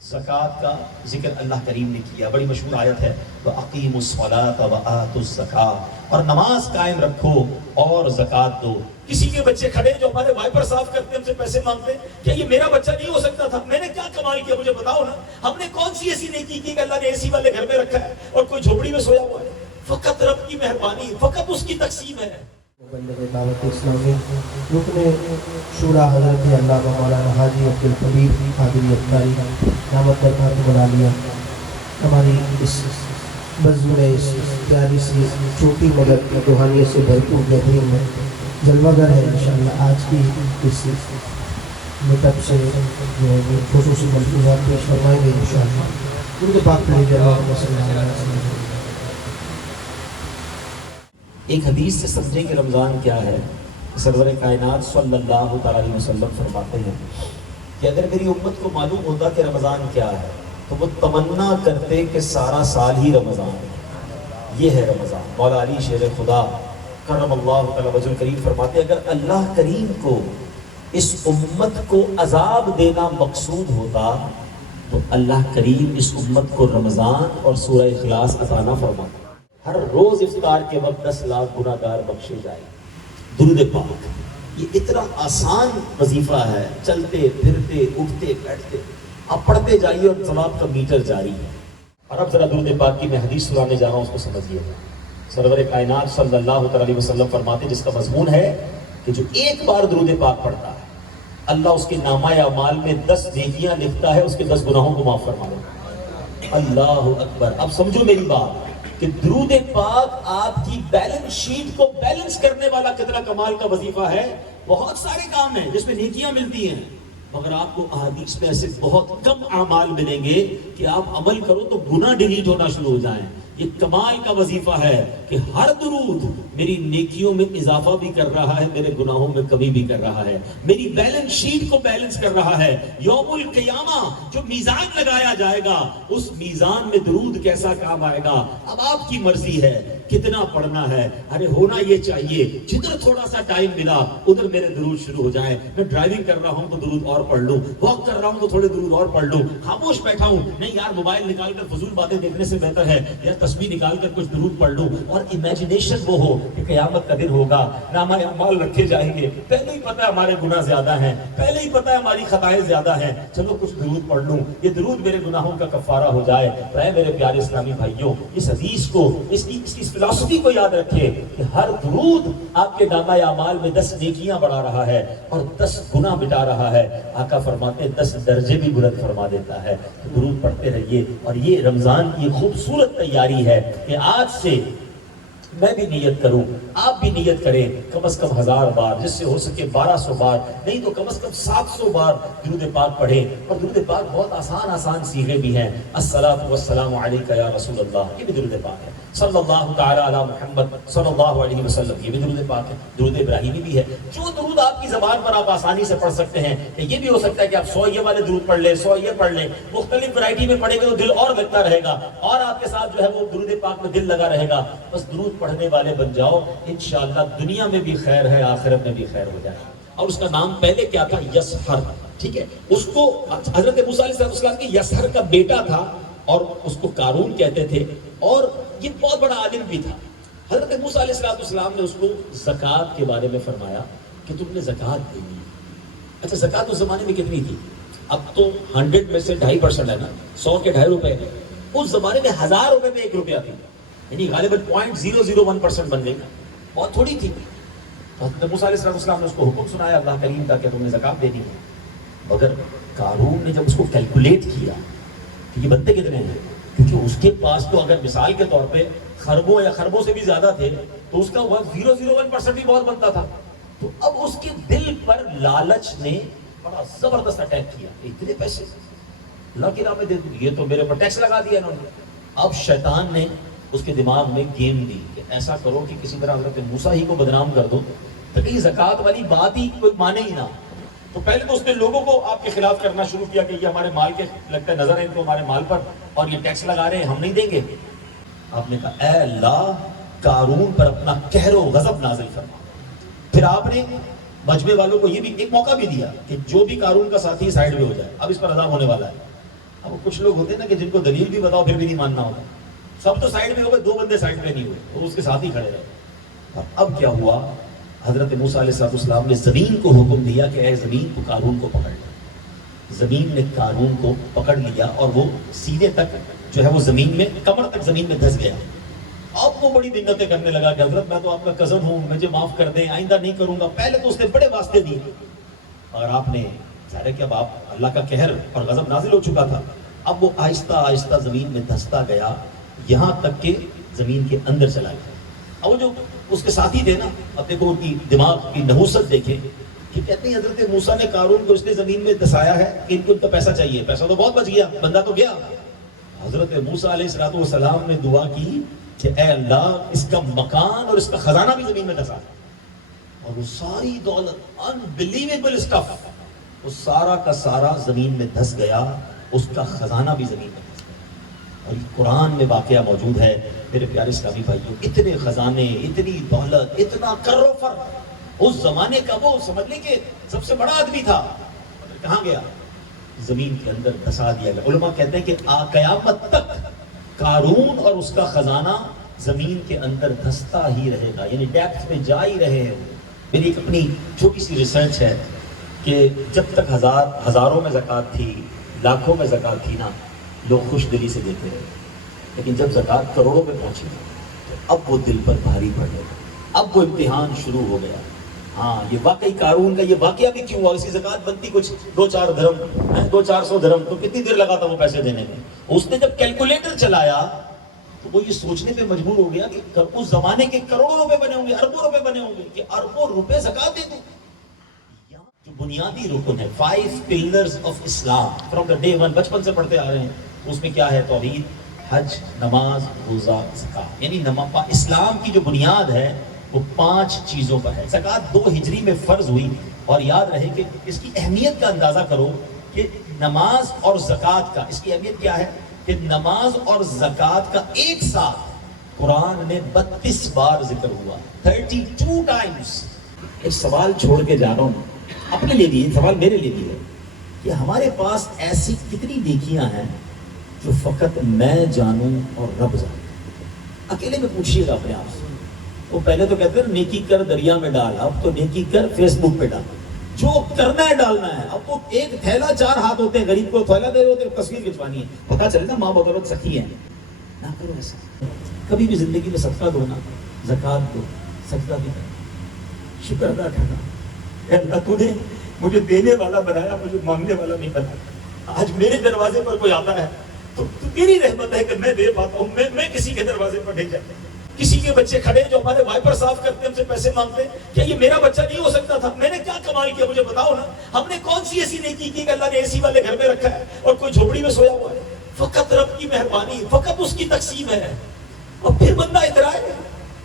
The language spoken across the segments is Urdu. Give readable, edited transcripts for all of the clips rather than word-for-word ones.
زکوٰۃ کا ذکر اللہ کریم نے کیا، بڑی مشہور آیت ہے وَأَقِيمُوا الصَّلَاةَ وَآتُوا الزَّكَاةَ، اور نماز قائم رکھو اور زکوٰۃ دو۔ کسی کے بچے کھڑے جو ہمارے وائپر صاف کرتے ہیں، ہم سے پیسے مانگتے ہیں، کیا یہ میرا بچہ نہیں ہو سکتا تھا؟ میں نے کیا کمال کیا مجھے بتاؤ نا، ہم نے کون سی ایسی نیکی کی کہ اللہ نے اے سی والے گھر میں رکھا ہے اور کوئی جھوپڑی میں سویا ہوا ہے؟ فقط رب کی مہربانی، فقط اس کی تقسیم ہے۔ مبلغ دعوت اسلامی رکن شورا حضرت علامہ مولانا حاجی عبدالقدیر قادری افطاری دعوت برکاتہ عالیہ ہماری اس بزم اس پیاری سی چھوٹی مگر روحانیت سے بھرپور گیدرنگ میں جلوہ گر ہے انشاءاللہ۔ آج کی اس میٹپ سے جو ہے خصوصی ملحوظات پیش فرمائیں گے انشاءاللہ۔ درود پاک پڑھیے اللہم صلی اللہ علیہ وسلم۔ ایک حدیث سے سمجھیں کہ رمضان کیا ہے۔ سرور کائنات صلی اللہ تعالی علیہ وسلم فرماتے ہیں کہ اگر میری امت کو معلوم ہوتا کہ رمضان کیا ہے تو وہ تمنا کرتے کہ سارا سال ہی رمضان ہے۔ یہ ہے رمضان۔ مولا علی شیر خدا کرم اللہ تعالی وجہ کریم فرماتے ہیں اگر اللہ کریم کو اس امت کو عذاب دینا مقصود ہوتا تو اللہ کریم اس امت کو رمضان اور سورہ اخلاص عطا نہ فرماتا۔ ہر روز افطار کے وقت 10 لاکھ گناہ گار بخشے جائے۔ درود پاک یہ اتنا آسان وظیفہ ہے، چلتے پھرتے اٹھتے بیٹھتے آپ پڑھتے جائیے اور ثواب کا میٹر جاری ہے۔ اور اب ذرا درود پاک کی میں حدیث سنانے جا رہا ہوں، اس کو سمجھیے۔ سرور کائنات صلی اللہ علیہ وسلم فرماتے ہیں جس کا مضمون ہے کہ جو ایک بار درود پاک پڑھتا ہے اللہ اس کے نامہ اعمال میں 10 نیکیاں لکھتا ہے، اس کے 10 گناہوں کو معاف فرما دیتا ہے۔ اللہ اکبر۔ اب سمجھو میری بات کہ درود پاک آپ کی بیلنس شیٹ کو بیلنس کرنے والا کتنا کمال کا وظیفہ ہے۔ بہت سارے کام ہیں جس میں نیکیاں ملتی ہیں، مگر آپ کو احادیث میں ایسے بہت کم اعمال ملیں گے کہ آپ عمل کرو تو گناہ ڈیلیٹ ہونا شروع ہو جائیں۔ یہ کمال کا وظیفہ ہے کہ ہر درود میری نیکیوں میں اضافہ بھی کر رہا ہے، میرے گناہوں میں کمی بھی کر رہا ہے، میری بیلنس شیٹ کو بیلنس کر رہا ہے۔ یوم القیامہ جو میزان لگایا جائے گا اس میزان میں درود کیسا کام آئے گا۔ اب آپ کی مرضی ہے کتنا پڑھنا ہے۔ ارے ہونا یہ چاہیے جدھر تھوڑا سا ٹائم ملا ادھر میرے درود شروع ہو جائیں۔ میں ڈرائیونگ کر رہا ہوں تو درود اور پڑھ لوں، واک کر رہا ہوں تو تھوڑے درود اور پڑھ لوں، خاموش بیٹھا ہوں نہیں یار موبائل نکال کر فضول باتیں دیکھنے سے بہتر ہے یا تسبیح نکال کر کچھ درود پڑھ لوں۔ اور امیجنیشن وہ ہو کہ قیامت کا دن ہوگا، نامہ اعمال رکھے جائیں گے، پہلے ہی پتہ ہے ہمارے گناہ زیادہ ہیں، پہلے ہی پتہ ہے ہماری خطائیں زیادہ ہیں، چلو کچھ درود پڑھ لوں، یہ درود میرے گناہوں کا کفارہ ہو جائے۔ اے میرے پیارے اسلامی بھائیوں، اس حدیث کو اس کی فلسفی کو یاد رکھے کہ ہر درود آپ کے نامہ اعمال میں 10 نیکیاں بڑھا رہا ہے اور 10 گناہ مٹا رہا ہے۔ آقا فرماتے ہیں 10 درجے بھی بلند فرما دیتا ہے۔ درود پڑھتے رہیے۔ اور یہ رمضان کی خوبصورت تیاری ہے کہ آج سے میں بھی نیت کروں، آپ بھی نیت کریں، کم از کم 1000 بار، جس سے ہو سکے 1200 بار، نہیں تو کم از کم 700 بار درود پاک پڑھیں۔ اور درود پاک بہت آسان صیغے بھی ہیں۔ الصلاۃ والسلام علیک یا رسول اللہ، یہ بھی درود پاک ہے۔ صلی اللہ تعالی علی محمد صلی اللہ علیہ وسلم، یہ بھی درود پاک ہے۔ درود ابراہیمی بھی ہے۔ جو درود آپ کی زبان پر آپ آسانی سے پڑھ سکتے ہیں، یہ بھی ہو سکتا ہے کہ آپ 100 یہ والے درود پڑھ لیں، 100 یہ پڑھ لیں، مختلف ورائٹی میں پڑھیں گے تو دل اور لگتا رہے گا اور آپ کے ساتھ جو ہے وہ درود پاک میں دل لگا رہے گا۔ بس درود پڑھنے والے بن جاؤ، انشاءاللہ دنیا میں بھی خیر ہے، آخرت میں بھی خیر ہو جائے۔ اور اس کا نام پہلے کیا تھا؟ یسہر، ٹھیک ہے۔ اس کو حضرت موسیٰ علیہ السلام کے یسہر کا بیٹا تھا اور اس کو قارون کہتے تھے، اور یہ بہت بڑا عالم بھی تھا۔ حضرت موسیٰ علیہ السلام نے اس کو زکوٰۃ کے بارے میں فرمایا کہ تم نے زکوٰۃ دینی۔ اچھا زکوٰۃ اس زمانے میں کتنی تھی؟ اب تو 100 میں سے 2.5% ہے نا، 100 کے 2.5 روپے۔ اس زمانے میں 1000 روپے میں 1 روپیہ تھی، یعنی غالباً 0.001% بن گئی، بہت تھوڑی تھی۔ حضرت موسیٰ علیہ السلام نے اس کو حکم سنایا اللہ کریم کا کہ تم نے زکوٰۃ دینی ہے۔ مگر قارون نے جب اس کو کیلکولیٹ کیا کہ یہ بنتے کتنے ہیں، کیونکہ اس کے پاس تو اگر مثال کے طور پہ خربوں یا خربوں سے بھی زیادہ تھے تو اس کا 0.001% بھی بہت بنتا تھا۔ تو اب اس کے دل پر لالچ نے بڑا زبردست اٹیک کیا، اتنے پیسے اللہ کی راہ میں دے دوں, یہ تو میرے پر ٹیکس لگا دیا انہوں نے. اب شیطان نے اس کے دماغ میں گیم دی کہ ایسا کرو کہ کسی طرح حضرت موسیٰ ہی کو بدنام کر دو تو کہیں زکوٰۃ والی بات ہی کوئی مانے ہی نہ. تو پہلے تو اس نے لوگوں کو آپ کے خلاف کرنا شروع کیا کہ یہ ہمارے مال کے لگتا ہے نظر ہے ان کو ہمارے مال پر, اور یہ ٹیکس لگا رہے ہیں, ہم نہیں دیں گے. آپ نے کہا اے اللہ قارون پر اپنا قہر و غضب نازل فرما. پھر آپ نے مجمع والوں کو یہ بھی ایک موقع بھی دیا کہ جو بھی قارون کا ساتھی سائڈ میں ہو جائے, اب اس پر عذاب ہونے والا ہے. اب کچھ لوگ ہوتے ہیں نا کہ جن کو دلیل بھی بتاؤ پھر بھی نہیں ماننا ہوتا. سب تو سائڈ میں ہو گئے, 2 بندے سائڈ میں نہیں ہوئے, تو اس کے ساتھ ہی کھڑے رہے. اور اب کیا ہوا, حضرت موسیٰ علیہ السلام نے زمین کو حکم دیا کہ اے زمین تو قارون کو پکڑ لے. زمین نے قارون کو پکڑ لیا اور وہ سیدھے تک جو ہے وہ زمین میں, کمر تک زمین میں دھس گیا. اب وہ بڑی منتیں کرنے لگا کہ حضرت میں تو آپ کا کزن ہوں, مجھے معاف کر دیں, آئندہ نہیں کروں گا. پہلے تو اس نے بڑے واسطے دیے, اور آپ نے ظاہر ہے کہ اب آپ اللہ کا قہر اور غضب نازل ہو چکا تھا. اب وہ آہستہ آہستہ زمین میں دھستا گیا یہاں تک کہ زمین کے اندر چلا گیا. اب وہ جو اس کے ساتھی تھے نا, اب دیکھو ان کی دماغ کی نحوست دیکھیں کہ کہتے ہیں حضرت موسیٰ نے قارون کو اس نے زمین میں دھسایا ہے کہ ان کو ان کا پیسہ چاہیے, پیسہ تو بہت بچ گیا, بندہ تو گیا. حضرت موسیٰ علیہ السلام نے دعا کی کہ اے اللہ اس کا مکان اور اس کا خزانہ بھی زمین میں دھسا. اور وہ ساری دولت, انبلیویبل اسٹف, وہ سارا کا سارا زمین میں دھس گیا, اس کا خزانہ بھی زمین میں دھس گیا. اور یہ قرآن میں واقعہ موجود ہے میرے پیارے اسلامی بھائیوں. اتنے خزانے, اتنی دولت, اتنا کر و فر, اس زمانے کا وہ سمجھ لیں کہ سب سے بڑا آدمی تھا, کہاں گیا؟ زمین کے اندر دھسا دیا گیا. علماء کہتے ہیں کہ قیامت تک قارون اور اس کا خزانہ زمین کے اندر دھستا ہی رہے گا, یعنی ڈیپتھ میں جا ہی رہے ہیں. میری ایک اپنی چھوٹی سی ریسرچ ہے کہ جب تک ہزاروں میں زکوٰۃ تھی, لاکھوں میں زکوٰۃ تھی نا, لوگ خوش دلی سے دیتے رہے. لیکن جب زکوٰۃ کروڑوں میں پہنچی تو اب وہ دل پر بھاری پڑ گیا, اب وہ امتحان شروع ہو گیا. ہاں, یہ واقعی قارون کا یہ واقعہ بھی کیوں ہوا؟ اسی زکوٰۃ بنتی کچھ 2-4 درہم, 200-400 درہم, تو کتنی دیر لگا تھا وہ پیسے دینے میں. اس نے جب کیلکولیٹر چلایا تو وہ یہ سوچنے پہ مجبور ہو گیا کہ اس زمانے کے کروڑوں روپے بنے ہوں گے, اربوں روپے بنے ہوں گے, کہ اربوں روپے زکوٰۃ دے دوں. جو بنیادی رکن ہے 5 pillars of Islam from the day one, بچپن سے پڑھتے آ رہے ہیں, اس میں کیا ہے؟ توحید, حج, نماز, روزہ, زکوٰۃ. یعنی اسلام کی جو بنیاد ہے وہ 5 چیزوں پر ہے. زکوٰۃ 2 ہجری میں فرض ہوئی, اور یاد رہے کہ اس کی اہمیت کا اندازہ کرو کہ نماز اور زکوٰۃ کا, اس کی اہمیت کیا ہے کہ نماز اور زکوٰۃ کا ایک ساتھ قرآن میں 32 بار ذکر ہوا, 32 times. ایک سوال چھوڑ کے جا رہا ہوں اپنے لیے بھی, سوال میرے لیے بھی ہے کہ ہمارے پاس ایسی کتنی نیکیاں ہیں جو فقط میں جانوں اور رب جانوں. اکیلے میں پوچھیے گا اپنے آپ سے. وہ پہلے تو کہتے ہیں نیکی کر دریا میں ڈال, اب تو نیکی کر فیس بک پہ ڈال. جو کرنا ہے ڈالنا ہے. اب وہ ایک تھیلا 4 ہاتھ ہوتے ہیں, غریب کو تھیلا دے رہے ہوتے ہیں, تصویر کھنچوانی ہے, پتا چلے نا ماں بدولت سخی ہے. نہ کرو ایسا. کبھی بھی زندگی میں صدقہ دو نا, زکوٰۃ دو, سجدہ بھی کرو, شکر ادا کرنا. اے اللہ تو نے مجھے دینے والا بنایا, مجھے مانگنے والا نہیں بنایا. آج میرے دروازے پر کوئی آتا ہے تو تیری رحمت ہے کہ میں دے پاتا ہوں. میں کسی کے دروازے پر نہیں جاتا. کسی کے بچے کھڑے جو ہمارے وائپر صاف کرتے ہیں, ہم سے پیسے مانگتے ہیں, کیا یہ میرا بچہ نہیں ہو سکتا تھا؟ میں نے کیا کمال کیا مجھے بتاؤ نا. ہم نے کون سی ایسی نیکی کی کہ اللہ نے اے سی والے گھر میں رکھا ہے اور کوئی جھوپڑی میں سویا ہوا ہے؟ فقط رب کی مہربانی, فقط اس کی تقسیم ہے. اور پھر بندہ اترائے,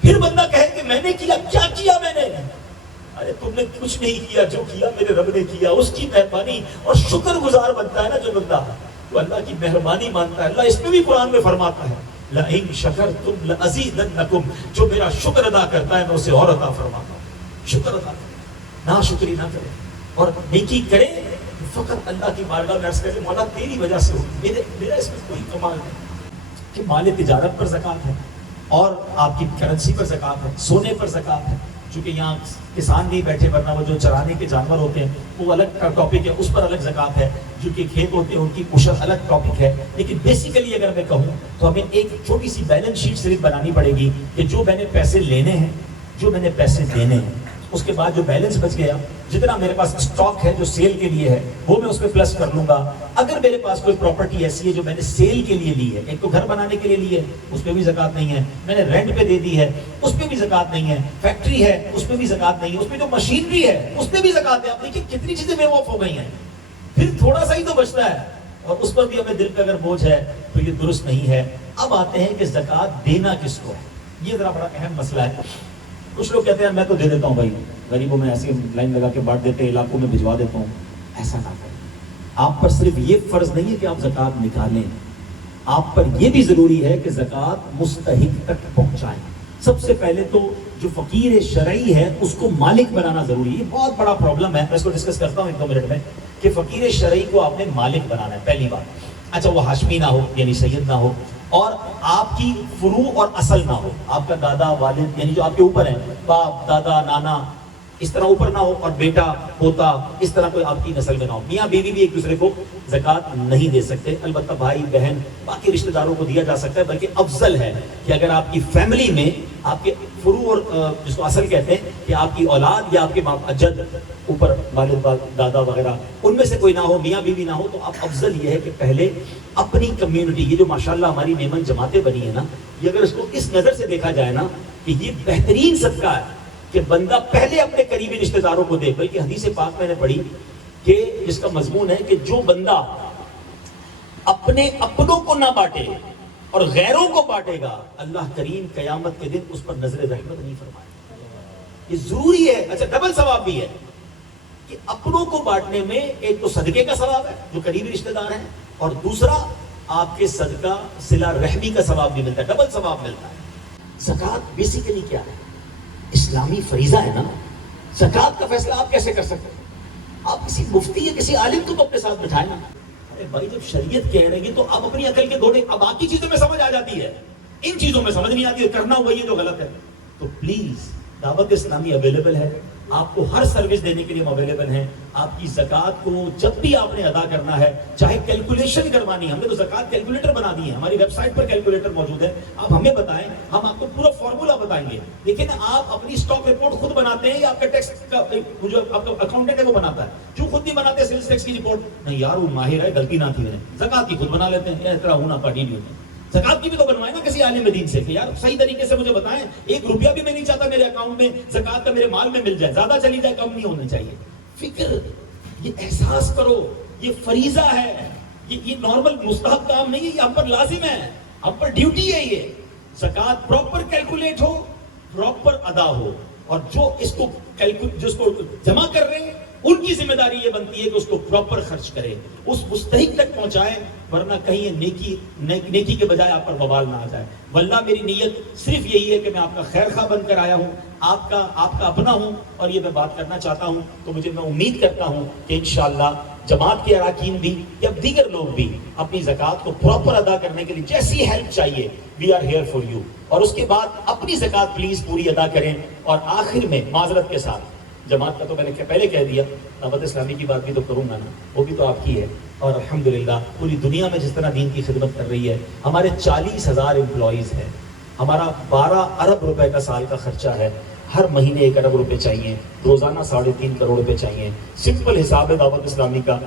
پھر بندہ کہے کہ میں نے کیا, کیا کیا میں نے؟ ارے تم نے کچھ نہیں کیا, جو کیا میرے رب نے کیا. اس کی مہربانی اور شکر گزار بنتا ہے نا جو بندہ, تو اللہ کی مہربانی مانتا ہے. اللہ اس میں بھی قرآن میں فرماتا ہے لَإِن شَكَرْتُمْ لَأَزِيدَنَّكُمْ, جو میرا شکر ادا کرتا ہے میں اسے اور عطا فرماتا ہوں. شکر ادا کرے, ناشکری نہ کرے, اور نیکی کرے فقط اللہ کی بارگاہ میں عرض کرے مولا تیری وجہ سے ہوگی, میرا اس میں کوئی کمال نہیں. کہ مال تجارت پر زکوٰۃ ہے, اور آپ کی کرنسی پر زکوٰۃ ہے, سونے پر زکوٰۃ ہے. چونکہ یہاں کسان نہیں بیٹھے, ورنہ وہ جو چرانے کے جانور ہوتے ہیں وہ الگ کا ٹاپک ہے, اس پر الگ زکوٰۃ ہے. جو کہ کھیت ہوتے ہیں ان کی اشر الگ ٹاپک ہے. لیکن بیسیکلی اگر میں کہوں تو ہمیں ایک چھوٹی سی بیلنس شیٹ صرف بنانی پڑے گی کہ جو میں نے پیسے لینے ہیں, جو میں نے پیسے دینے ہیں, اس کے بعد جو بیلنس بچ گیا, جتنا میرے پاس اسٹاک ہے جو سیل کے لیے ہے وہ میں اس پہ پلس کر لوں گا. اگر میرے پاس کوئی پراپرٹی ایسی ہے جو میں نے سیل کے لیے لی ہے, ایک تو گھر بنانے کے لیے لی ہے, اس پہ بھی زکوٰۃ نہیں ہے. میں نے رینٹ پہ دے دی ہے, اس پہ بھی زکوٰۃ نہیں ہے. فیکٹری ہے, اس پہ بھی زکوٰۃ نہیں ہے. اس پہ جو مشینری ہے اس پہ بھی زکوٰۃ ہے. آپ دیکھیے کتنی چیزیں بے وقوف ہو گئی ہیں. پھر تھوڑا سا ہی تو بچتا ہے. اور اس پر بھی ہمیں دل پہ اگر بوجھ ہے تو یہ درست نہیں ہے. اب آتے ہیں کہ زکوٰۃ دینا کس کو ہے. یہ ذرا بڑا اہم مسئلہ ہے. کچھ لوگ کہتے ہیں میں تو دے دیتا ہوں بھائی, غریبوں میں ایسی لائن لگا کے بانٹ دیتے ہیں, علاقوں میں بھجوا دیتا ہوں. ایسا نہ کریں. آپ پر صرف یہ فرض نہیں ہے کہ آپ زکوٰۃ نکالیں, آپ پر یہ بھی ضروری ہے کہ زکوٰۃ مستحق تک پہنچائیں. سب سے پہلے تو جو فقیر شرعی ہے اس کو مالک بنانا ضروری ہے. یہ بہت بڑا پرابلم ہے, میں اس کو ڈسکس کرتا ہوں ایک دو منٹ میں, کہ فقیر شرعی کو آپ نے مالک بنانا ہے پہلی بات. اچھا وہ ہاشمی نہ ہو یعنی سید نہ ہو, اور آپ کی فروع اور اصل نہ ہو, آپ کا دادا والد یعنی جو آپ کے اوپر ہیں, باپ دادا نانا اس طرح اوپر نہ ہو, اور بیٹا پوتا اس طرح کوئی آپ کی نسل میں نہ ہو. میاں بیوی بھی ایک دوسرے کو زکوٰۃ نہیں دے سکتے. البتہ بھائی بہن باقی رشتہ داروں کو دیا جا سکتا ہے, بلکہ افضل ہے کہ اگر آپ کی فیملی میں آپ کے فروع اور جس کو اصل کہتے ہیں کہ آپ کی اولاد یا آپ کے جد اوپر والد دادا وغیرہ ان میں سے کوئی نہ ہو, میاں بیوی نہ ہو, تو اب افضل یہ ہے کہ پہلے اپنی کمیونٹی, یہ جو ماشاءاللہ ہماری میمن جماعتیں بنی ہیں نا, یہ اگر اس کو اس نظر سے دیکھا جائے نا کہ یہ بہترین صدقہ ہے کہ بندہ پہلے اپنے قریبی رشتہ داروں کو دے. بلکہ حدیث پاک میں نے پڑھی کہ جس کا مضمون ہے کہ جو بندہ اپنے اپنوں کو نہ بانٹے اور غیروں کو بانٹے گا, اللہ کریم قیامت کے دن اس پر نظر رحمت نہیں فرمائے. یہ ضروری ہے. اچھا ڈبل ثواب بھی ہے کہ اپنوں کو بانٹنے میں ایک تو صدقے کا ثواب ہے جو قریبی رشتہ دار ہیں, اور دوسرا آپ کے صدقہ صلہ رحمی کا ثواب بھی ملتا ہے, ڈبل ثواب ملتا ہے. زکوٰۃ بیسیکلی کیا ہے؟ اسلامی فریضہ ہے نا. زکوٰۃ کا فیصلہ آپ کیسے کر سکتے ہیں؟ آپ کسی مفتی یا کسی عالم کو تو اپنے ساتھ بٹھائیں نا. ارے بھائی جب شریعت کہہ رہی ہے تو آپ اپنی عقل کے گھوڑے, اب باقی چیزوں میں سمجھ آ جاتی ہے, ان چیزوں میں سمجھ نہیں آتی ہے, کرنا ہوا یہ جو غلط ہے. تو پلیز دعوت اسلامی اویلیبل ہے, آپ کو ہر سروس دینے کے لیے ہم اویلیبل ہیں. آپ کی زکوٰۃ کو جب بھی آپ نے ادا کرنا ہے, چاہے کیلکولیشن کروانی ہے, ہم نے تو زکوٰۃ کیلکولیٹر بنا دی ہے, ہماری ویب سائٹ پر کیلکولیٹر موجود ہے, آپ ہمیں بتائیں, ہم آپ کو پورا فارمولا بتائیں گے. لیکن آپ اپنی اسٹاک رپورٹ خود بناتے ہیں یا آپ کا ٹیکس کا جو آپ کا اکاؤنٹنٹ ہے وہ بناتا ہے؟ جو خود نہیں بناتے سیلز ٹیکس کی رپورٹ, نہیں یار وہ ماہر ہے, غلطی نہ تھی, زکوٰۃ کی خود بنا لیتے ہیں. اس طرح ہونا پارٹی نہیں ہوتی. زکوٰۃ کی بھی تو بنوائے نا کسی عالم دین سے کہ یار صحیح طریقے سے مجھے بتائیں, 1 روپیہ بھی میں نہیں چاہتا میرے اکاؤنٹ میں زکوٰۃ کا میرے مال میں مل جائے, زیادہ چلی جائے کم نہیں ہونا چاہیے. فکر, یہ احساس کرو, یہ فریضہ ہے, یہ نارمل مستحب کام نہیں ہے, یہ ہم پر لازم ہے, ہم پر ڈیوٹی ہے. یہ زکوٰۃ پراپر کیلکولیٹ ہو, پراپر ادا ہو, اور جو اس کو جمع کر رہے ہیں ان کی ذمہ داری یہ بنتی ہے کہ اس کو پراپر خرچ کرے, اس مستحق تک پہنچائے, ورنہ کہیں نیکی کے بجائے آپ پر وبال نہ آ جائے. واللہ میری نیت صرف یہی ہے کہ میں آپ کا خیر خواہ بن کر آیا ہوں, آپ کا اپنا ہوں, اور یہ میں بات کرنا چاہتا ہوں. تو میں امید کرتا ہوں کہ انشاءاللہ جماعت کے اراکین بھی یا دیگر لوگ بھی اپنی زکوٰۃ کو پراپر ادا کرنے کے لیے جیسی ہیلپ چاہیے, we are here for you. اور اس کے بعد اپنی زکوٰۃ پلیز پوری ادا کریں. اور آخر میں معذرت کے ساتھ, جماعت کا تو میں نے پہلے کہہ دیا, دعوت اسلامی کی بات بھی تو کروں گا نا, وہ بھی تو آپ کی ہے. اور الحمدللہ پوری دنیا میں جس طرح دین کی خدمت کر رہی ہے, ہمارے 40,000 امپلائیز ہیں, ہمارا 12 ارب روپے کا سال کا خرچہ ہے, ہر مہینے 1 ارب روپے چاہیے, روزانہ 3.5 کروڑ روپے چاہیے. سمپل حساب ہے دعوت اسلامی کا,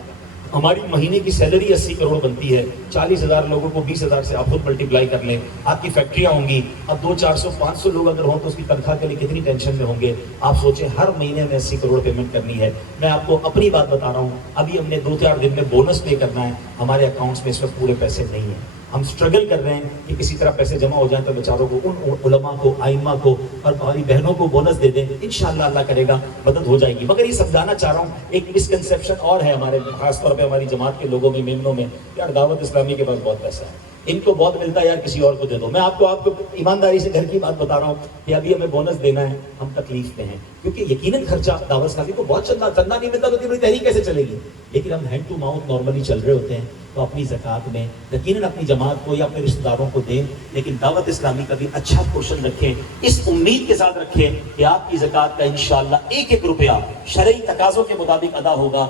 ہماری مہینے کی سیلری 80 کروڑ بنتی ہے. 40,000 لوگوں کو 20,000 سے آپ خود ملٹیپلائی کر لیں. آپ کی فیکٹریاں ہوں گی, اب 200, 400, 500 لوگ اگر ہوں تو اس کی تنخواہ کے لیے کتنی ٹینشن میں ہوں گے. آپ سوچیں ہر مہینے میں 80 کروڑ پیمنٹ کرنی ہے. میں آپ کو اپنی بات بتا رہا ہوں, ابھی ہم نے 2-4 دن میں بونس پے کرنا ہے, ہمارے اکاؤنٹس میں اس وقت پورے پیسے نہیں ہیں. ہم سٹرگل کر رہے ہیں کہ کسی طرح پیسے جمع ہو جائیں تو بیچاروں کو, ان علماء کو, آئمہ کو اور ہماری بہنوں کو بونس دے دیں. انشاءاللہ اللہ کرے گا مدد ہو جائے گی. مگر یہ سمجھانا چاہ رہا ہوں, ایک مسکنسیپشن اور ہے ہمارے, خاص طور پہ ہماری جماعت کے لوگوں میں, میمنوں میں, یار دعوت اسلامی کے پاس بہت پیسہ ہے, ان کو بہت ملتا ہے, یار کسی اور کو دے دو. میں آپ کو ایمانداری سے گھر کی بات بتا رہا ہوں کہ ابھی ہمیں بونس دینا ہے, ہم تکلیف میں ہیں, کیونکہ یقیناً خرچہ دعوت اسلامی کو بہت چندہ نہیں ملتا تو اتنی تحریک کیسے چلے گی. لیکن ہم ہینڈ ٹو ماؤتھ نارملی چل رہے ہوتے ہیں, تو اپنی زکوٰۃ میں یقیناً اپنی جماعت کو یا اپنے رشتہ داروں کو دیں, لیکن دعوت اسلامی کا بھی اچھا پورشن رکھیں, اس امید کے ساتھ رکھیں کہ آپ کی زکوٰۃ کا انشاءاللہ 1-1 روپیہ شرعی تقاضوں کے مطابق ادا ہوگا.